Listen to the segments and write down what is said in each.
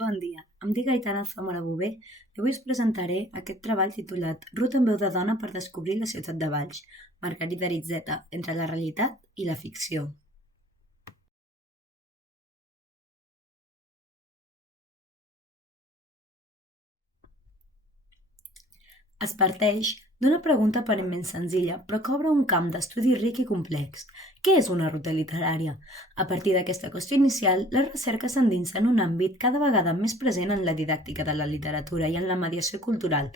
Bon dia, em dic Aitana Zamora Bové i avui us presentaré aquest treball titulat Ruta en veu de dona per descobrir la ciutat de Valls, Margarida Aritzeta, entre la realitat i la ficció. Es parteix d'una pregunta aparentment senzilla, però que obre un camp d'estudi ric i complex. Què és una ruta literària? A partir d'aquesta qüestió inicial, la recerca s'endinsa en un àmbit cada vegada més present en la didàctica de la literatura i en la mediació cultural,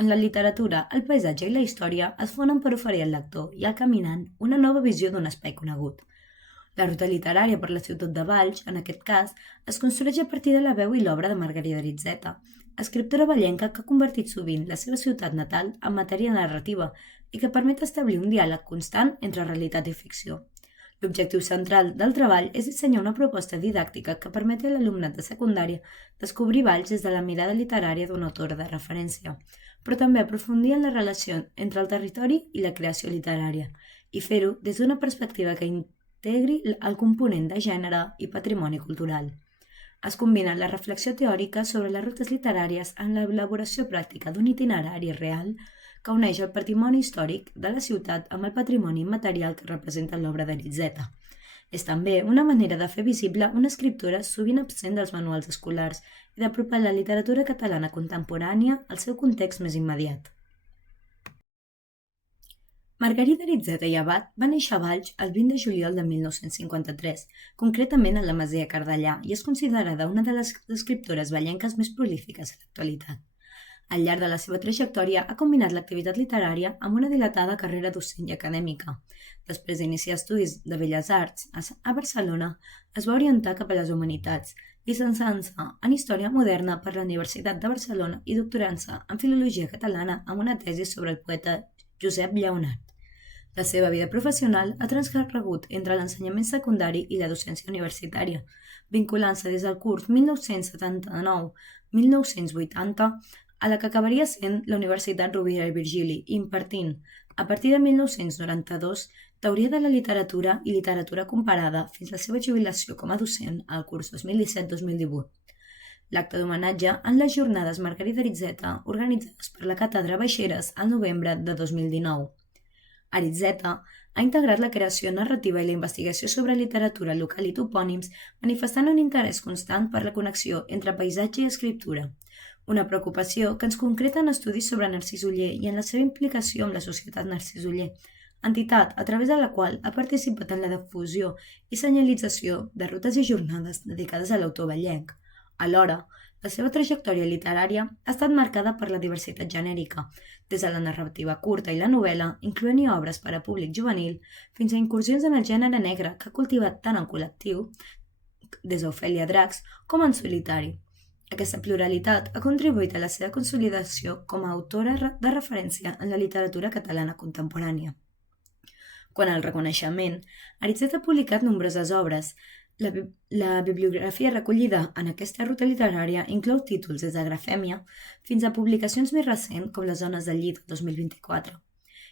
on la literatura, el paisatge i la història es fonen per oferir al lector i al caminant una nova visió d'un espai conegut. La ruta literària per la ciutat de Valls, en aquest cas, es construeix a partir de la veu i l'obra de Margarida Aritzeta, escriptora vallenca que ha convertit sovint la seva ciutat natal en matèria narrativa i que permet establir un diàleg constant entre realitat i ficció. L'objectiu central del treball és dissenyar una proposta didàctica que permeti a l'alumnat de secundària descobrir Valls des de la mirada literària d'una autora de referència, però també aprofundir en la relació entre el territori i la creació literària, i fer-ho des d'una perspectiva que integri el component de gènere i patrimoni cultural. Es combina la reflexió teòrica sobre les rutes literàries amb l'elaboració pràctica d'un itinerari real que uneix el patrimoni històric de la ciutat amb el patrimoni immaterial que representa l'obra d'Aritzeta. És també una manera de fer visible una escriptora sovint absent dels manuals escolars i d'apropar la literatura catalana contemporània al seu context més immediat. Margarida Aritzeta i Abat va néixer a Valls el 20 de juliol de 1953, concretament a la Masia Cardellà, i és considerada una de les escriptores vallenques més prolífiques a l'actualitat. Al llarg de la seva trajectòria ha combinat l'activitat literària amb una dilatada carrera docent i acadèmica. Després d'iniciar estudis de Belles Arts a Barcelona, es va orientar cap a les humanitats, llicenciant-se en Història Moderna per la Universitat de Barcelona i doctorant-se en Filologia Catalana amb una tesi sobre el poeta Josep Lleonart. La seva vida professional ha transcorregut entre l'ensenyament secundari i la docència universitària, vinculant-se des del curs 1979-1980 a la que acabaria sent la Universitat Rovira i Virgili, impartint, a partir de 1992, teoria de la literatura i literatura comparada fins a la seva jubilació com a docent al curs 2017-2018. L'acte d'homenatge en les jornades Margarida Aritzeta organitzades per la Càtedra Baixeres al novembre de 2019. Aritzeta ha integrat la creació narrativa i la investigació sobre literatura local i topònims, manifestant un interès constant per la connexió entre paisatge i escriptura, una preocupació que ens concreta en estudis sobre Narcís Oller i en la seva implicació amb la Societat Narcís Oller, entitat a través de la qual ha participat en la difusió i senyalització de rutes i jornades dedicades a l'autor vallenc. Alhora, la seva trajectòria literària ha estat marcada per la diversitat genèrica, des de la narrativa curta i la novel·la, incloent-hi obres per a públic juvenil, fins a incursions en el gènere negre que ha cultivat tant en col·lectiu, des d'Ofèlia Dracs, com en solitari. Aquesta pluralitat ha contribuït a la seva consolidació com a autora de referència en la literatura catalana contemporània. Quant al reconeixement, Aritzeta ha publicat nombroses obres. La bibliografia recollida en aquesta ruta literària inclou títols des de Grafèmia fins a publicacions més recents com Les Dones del Llit 2024.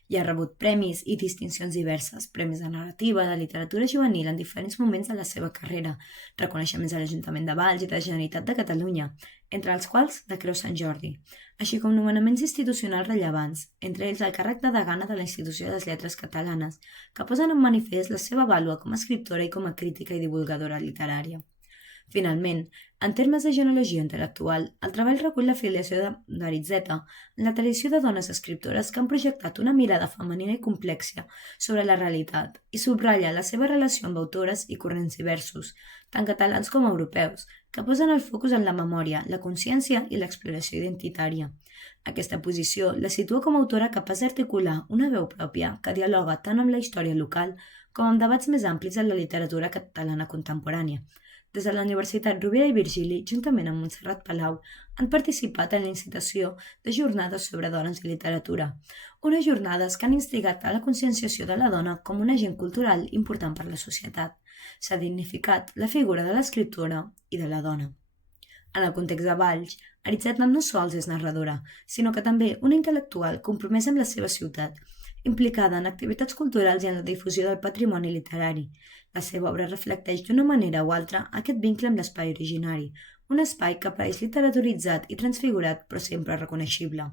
I ha rebut premis i distincions diverses, premis de narrativa, de literatura juvenil en diferents moments de la seva carrera, reconeixements de l'Ajuntament de Valls i de la Generalitat de Catalunya, entre els quals la Creu Sant Jordi, així com nomenaments institucionals rellevants, entre ells el càrrec de degana de la Institució de les Lletres Catalanes, que posen en manifest la seva vàlua com a escriptora i com a crítica i divulgadora literària. Finalment, en termes de genealogia intel·lectual, el treball recull l'afiliació d'Aritzeta en la tradició de dones escriptores que han projectat una mirada femenina i complexa sobre la realitat i subratlla la seva relació amb autores i corrents diversos, tant catalans com europeus, que posen el focus en la memòria, la consciència i l'exploració identitària. Aquesta posició la situa com a autora capaç d'articular una veu pròpia que dialoga tant amb la història local com amb debats més amplis en la literatura catalana contemporània. Des de la Universitat Rovira i Virgili, juntament amb Montserrat Palau, han participat en la incitació de jornades sobre dones i literatura, unes jornades que han instigat a la conscienciació de la dona com un agent cultural important per la societat. S'ha dignificat la figura de l'escriptora i de la dona. En el context de Valls, Aritzeta no sols és narradora, sinó que també una intel·lectual compromesa amb la seva ciutat implicada en activitats culturals i en la difusió del patrimoni literari. La seva obra reflecteix d'una manera o altra aquest vincle amb l'espai originari, un espai que apareix literaturitzat i transfigurat però sempre reconeixible.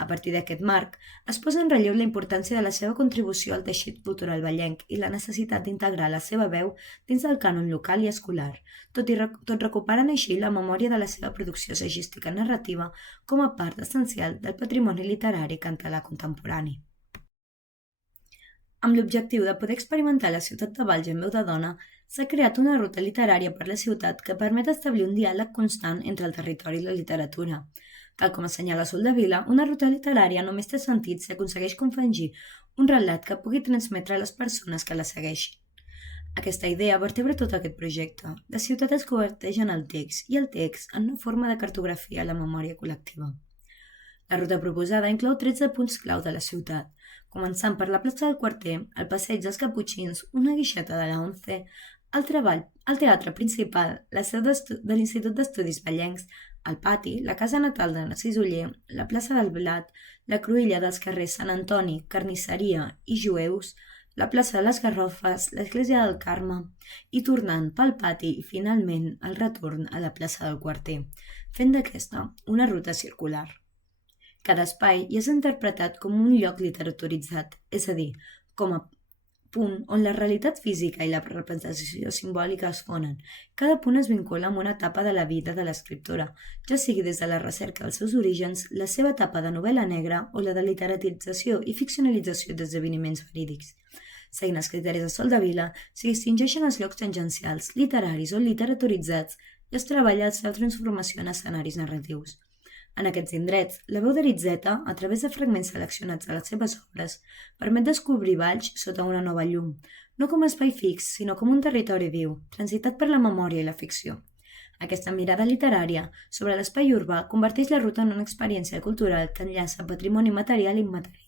A partir d'aquest marc, es posa en relleu la importància de la seva contribució al teixit cultural vallenc i la necessitat d'integrar la seva veu dins del cànon local i escolar, tot recuperant així la memòria de la seva producció sagística narrativa com a part essencial del patrimoni literari català contemporani. Amb l'objectiu de poder experimentar la ciutat de Valls en veu de dona, s'ha creat una ruta literària per la ciutat que permet establir un diàleg constant entre el territori i la literatura. Tal com assenyala Soldevila, una ruta literària només té sentit si aconsegueix confegir un relat que pugui transmetre a les persones que la segueixin. Aquesta idea vertebra tot aquest projecte. La ciutat es converteix en el text i el text en una forma de cartografia a la memòria col·lectiva. La ruta proposada inclou 13 punts clau de la ciutat, començant per la plaça del Quarter, el passeig dels Caputxins, una guixeta de la 11, el teatre principal, la seu de l'Institut d'Estudis Vallencs, el pati, la casa natal de Narcís Oller, la plaça del Blat, la cruïlla dels carrers Sant Antoni, Carnisseria i Jueus, la plaça de les Garrofes, l'església del Carme i tornant pel pati i finalment el retorn a la plaça del Quarter, fent d'aquesta una ruta circular. Cada espai hi és interpretat com un lloc literaturitzat, és a dir, com a punt on la realitat física i la representació simbòlica es fonen. Cada punt es vincula amb una etapa de la vida de l'escriptora, ja sigui des de la recerca dels seus orígens, la seva etapa de novel·la negra o la de literatització i ficcionalització d'esdeveniments verídics. Seguint els criteris de Soldevila, s'hi distingeixen els llocs tangencials, literaris o literaturitzats i es treballa la seva transformació en escenaris narratius. En aquests indrets, la veu d'Aritzeta, a través de fragments seleccionats de les seves obres, permet descobrir Valls sota una nova llum, no com a espai fix, sinó com un territori viu, transitat per la memòria i la ficció. Aquesta mirada literària sobre l'espai urbà converteix la ruta en una experiència cultural que enllaça patrimoni material i immaterial.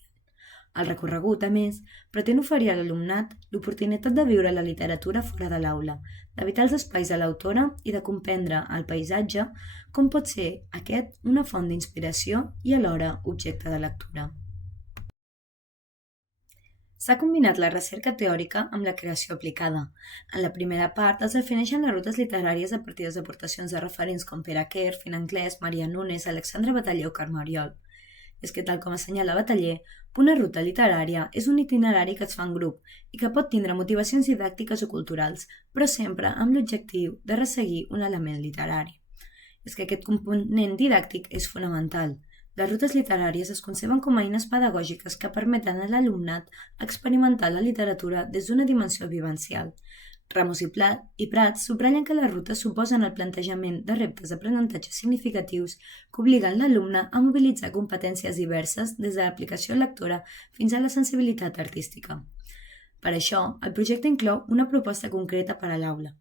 El recorregut, a més, pretén oferir a l'alumnat l'oportunitat de viure la literatura fora de l'aula, d'evitar els espais de l'autora i de comprendre el paisatge com pot ser aquest una font d'inspiració i alhora objecte de lectura. S'ha combinat la recerca teòrica amb la creació aplicada. En la primera part es defineixen les rutes literàries a partir de les aportacions de referents com Pere Quer, Fina Anglès, Maria Nunes, Alexandre Bataller o Carme Oriol. És que, tal com assenyala Bataller, una ruta literària és un itinerari que es fa en grup i que pot tindre motivacions didàctiques o culturals, però sempre amb l'objectiu de resseguir un element literari. És que aquest component didàctic és fonamental. Les rutes literàries es conceben com a eines pedagògiques que permeten a l'alumnat experimentar la literatura des d'una dimensió vivencial. Ramos i Prats subratllen que les rutes suposen el plantejament de reptes d'aprenentatge significatius que obliguen l'alumne a mobilitzar competències diverses des de l'aplicació lectora fins a la sensibilitat artística. Per això, el projecte inclou una proposta concreta per a l'aula,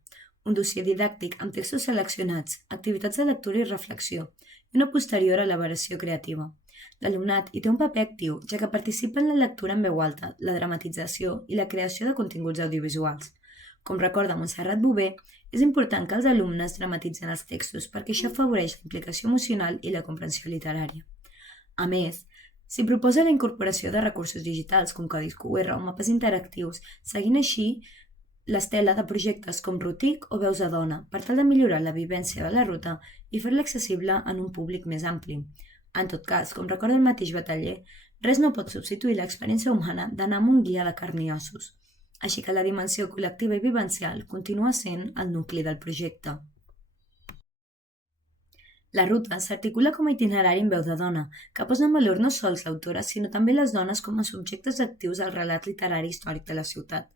un dossier didàctic amb textos seleccionats, activitats de lectura i reflexió, i una posterior elaboració creativa. L'alumnat hi té un paper actiu, ja que participa en la lectura en veu alta, la dramatització i la creació de continguts audiovisuals. Com recorda Montserrat Bové, és important que els alumnes dramatitzen els textos perquè això afavoreix la implicació emocional i la comprensió literària. A més, s'hi proposa la incorporació de recursos digitals com codis QR o mapes interactius, seguint així l'estela de projectes com Rutic o Veus de Dona, per tal de millorar la vivència de la ruta i fer-la accessible en un públic més ampli. En tot cas, com recorda el mateix Bataller, res no pot substituir l'experiència humana d'anar amb un guia de carn i ossos. Així que la dimensió col·lectiva i vivencial continua sent el nucli del projecte. La ruta s'articula com a itinerari en veu de dona, que posa en valor no sols l'autora, sinó també les dones com a subjectes actius al relat literari històric de la ciutat.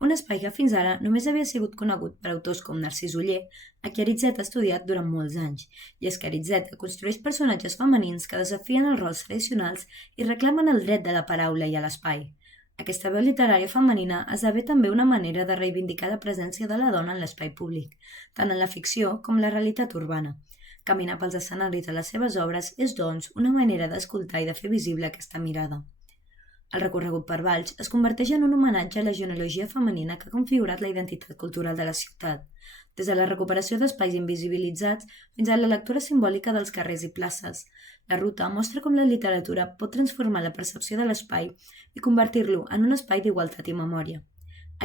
Un espai que fins ara només havia sigut conegut per autors com Narcís Oller, a qui Aritzeta ha estudiat durant molts anys, i és que Aritzeta construeix personatges femenins que desafien els rols tradicionals i reclamen el dret de la paraula i a l'espai. Aquesta veu literària femenina esdevé també una manera de reivindicar la presència de la dona en l'espai públic, tant en la ficció com la realitat urbana. Caminar pels escenaris de les seves obres és, doncs, una manera d'escoltar i de fer visible aquesta mirada. El recorregut per Valls es converteix en un homenatge a la genealogia femenina que ha configurat la identitat cultural de la ciutat, des de la recuperació d'espais invisibilitzats fins a la lectura simbòlica dels carrers i places. La ruta mostra com la literatura pot transformar la percepció de l'espai i convertir-lo en un espai d'igualtat i memòria.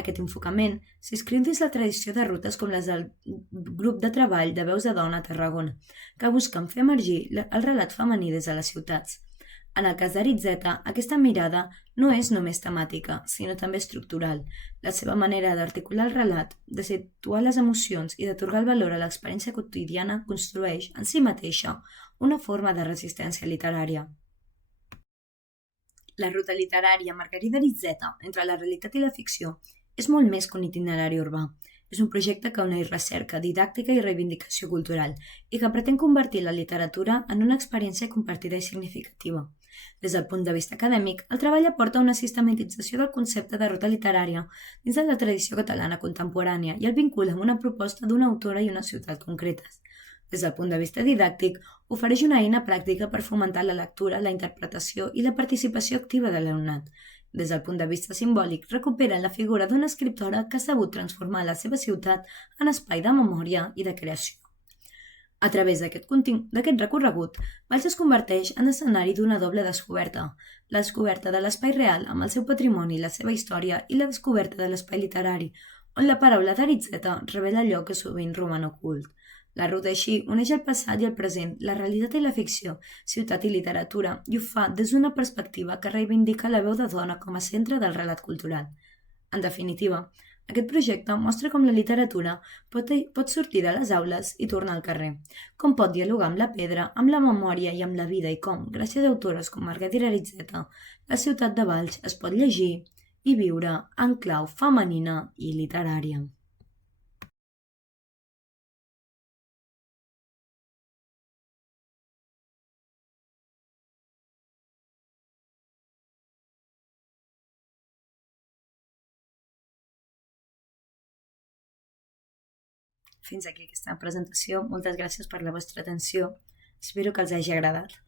Aquest enfocament s'inscriu dins la tradició de rutes com les del Grup de Treball de Veus de Dona a Tarragona, que busquen fer emergir el relat femení des de les ciutats. En el cas d'Aritzeta, aquesta mirada no és només temàtica, sinó també estructural. La seva manera d'articular el relat, de situar les emocions i d'atorgar el valor a l'experiència quotidiana construeix, en si mateixa, una forma de resistència literària. La ruta literària Margarida Aritzeta entre la realitat i la ficció és molt més que un itinerari urbà. És un projecte que uneix recerca, didàctica i reivindicació cultural i que pretén convertir la literatura en una experiència compartida i significativa. Des del punt de vista acadèmic, el treball aporta una sistematització del concepte de ruta literària dins de la tradició catalana contemporània i el vincula amb una proposta d'una autora i una ciutat concretes. Des del punt de vista didàctic, ofereix una eina pràctica per fomentar la lectura, la interpretació i la participació activa de l'alumnat. Des del punt de vista simbòlic, recupera la figura d'una escriptora que ha sabut transformar la seva ciutat en espai de memòria i de creació. A través d'aquest recorregut, Valls es converteix en escenari d'una doble descoberta, la descoberta de l'espai real amb el seu patrimoni i la seva història i la descoberta de l'espai literari, on la paraula d'Aritzeta revela allò que sovint roman ocult. La ruta així uneix el passat i el present, la realitat i la ficció, ciutat i literatura, i ho fa des d'una perspectiva que reivindica la veu de dona com a centre del relat cultural. En definitiva, aquest projecte mostra com la literatura pot sortir de les aules i tornar al carrer, com pot dialogar amb la pedra, amb la memòria i amb la vida i com, gràcies a autores com Margarida Aritzeta, la ciutat de Valls es pot llegir i viure en clau femenina i literària. Fins aquí aquesta presentació. Moltes gràcies per la vostra atenció. Espero que els hagi agradat.